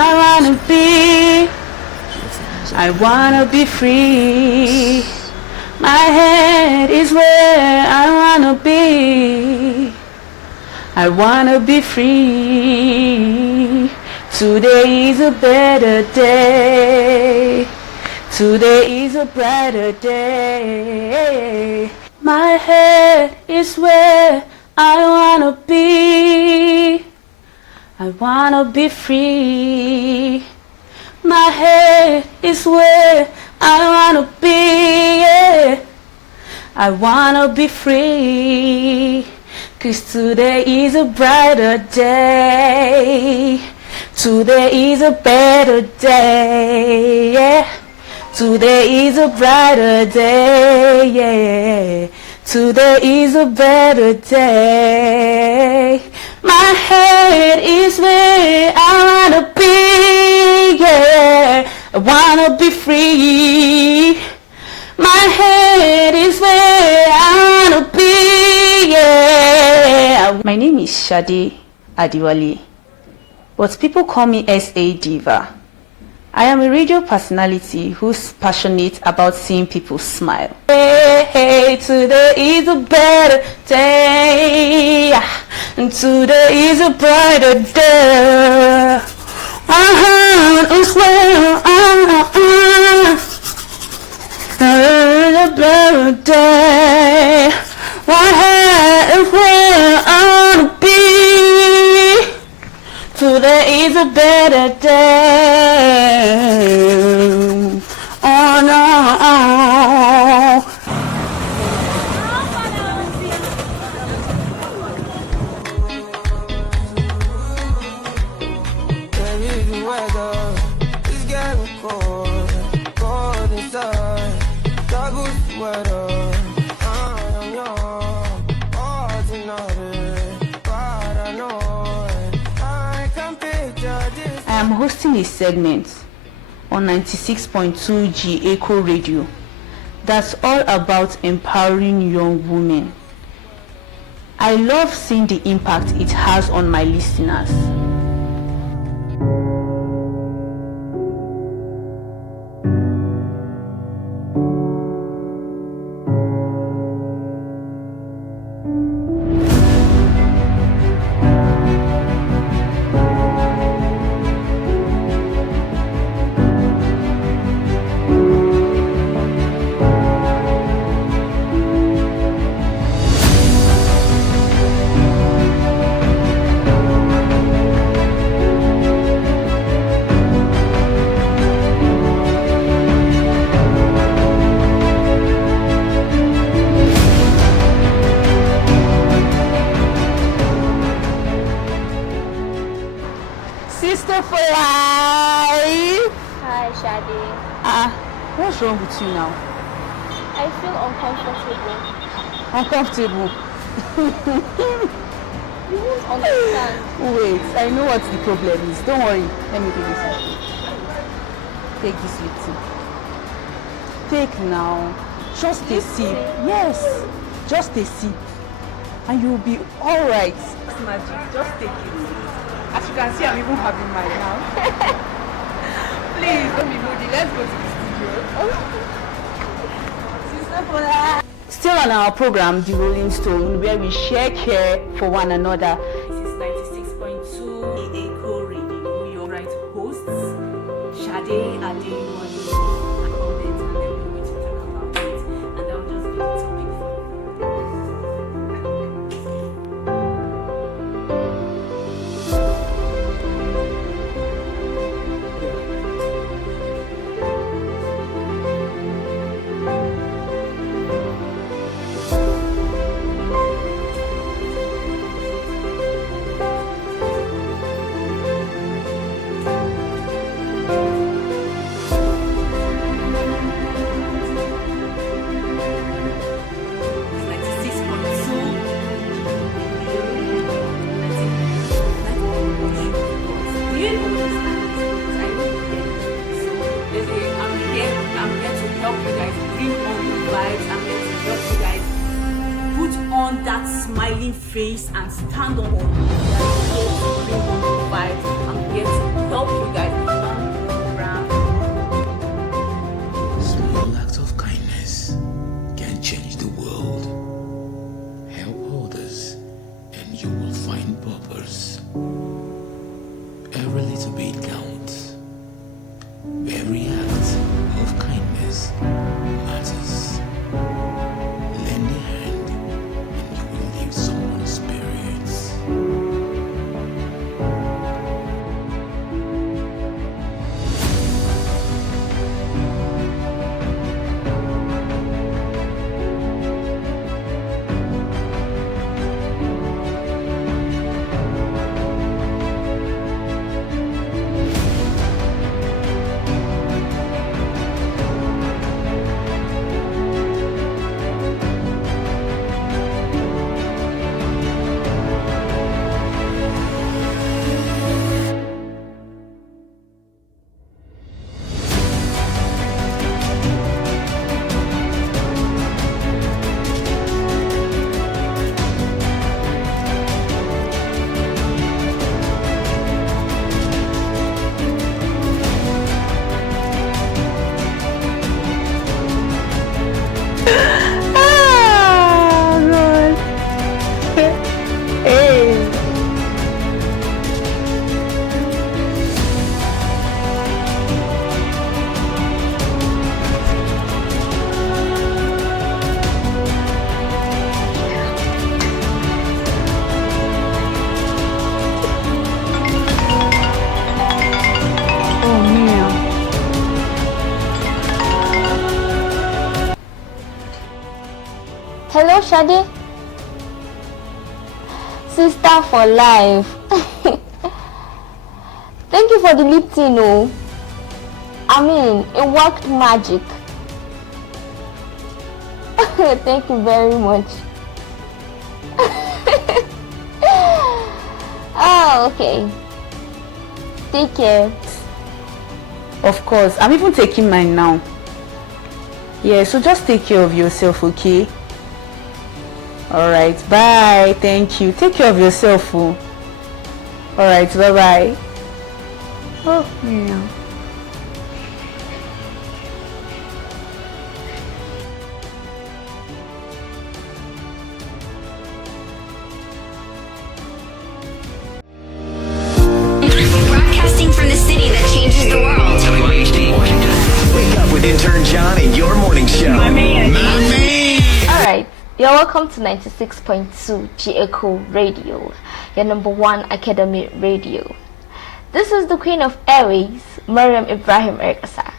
I wanna be. I wanna be free. My head is where I wanna be. I wanna be free. Today is a better day. Today is a brighter day. My head is where I wanna be. I wanna be free. My head is where I wanna be. Yeah. I wanna be free. 'Cause today is a brighter day. Today is a better day. Yeah. Today is a brighter day. Yeah. Today is a better day. My head is where I wanna be. Yeah. I wanna be free. My head is where I wanna be. Yeah. My name is Adewale, but people call me S.A Diva. I am a radio personality who's passionate about seeing people smile. Hey, hey, today is a better day. And today is a brighter day. It's where a better day. My head is where I wanna be. Today is a better day. Oh no. It's getting cold, cold inside. Double sweater. I'm young, ordinary, paranoid. I can picture this. I am hosting a segment on 96.2 G.Eco radio that's all about empowering young women. I love seeing the impact it has on my listeners. Sister for life. Hi, Shadi. What's wrong with you now? I feel uncomfortable. Uncomfortable? You won't understand. Wait, I know what the problem is. Don't worry. Let me take this one. Take this little. Take now. Just a sip. Yes. Just a sip. And you'll be alright. It's magic. Just take it. As you can see, I'm even having mine now. Please, don't be moody. Let's go to the studio. Still on our program, The Rolling Stone, where we share care for one another. This is 96.2 G.Eco Radio. Your right hosts, S.A Da Diva. Comment and then we're going to talk about it. And that will just be the topic for that smiling face and stand up on the vibes. I'm here to help you guys Shade? Sister for life. Thank you for the lip tint, no. I mean, it worked magic. Thank you very much. Oh, okay. Take care. Of course, I'm even taking mine now. Yeah, so just take care of yourself, okay? Alright, bye. Thank you. Take care of yourself. Oh. Alright, bye-bye. Oh, yeah. Broadcasting from the city that changes the world. WHD Washington. Wake up with intern John in your morning show. My man. Alright, you're welcome to 96.2 G.Eco Radio, your #1 academic radio. This is the Queen of Airways, Mariam Ibrahim Erkasa.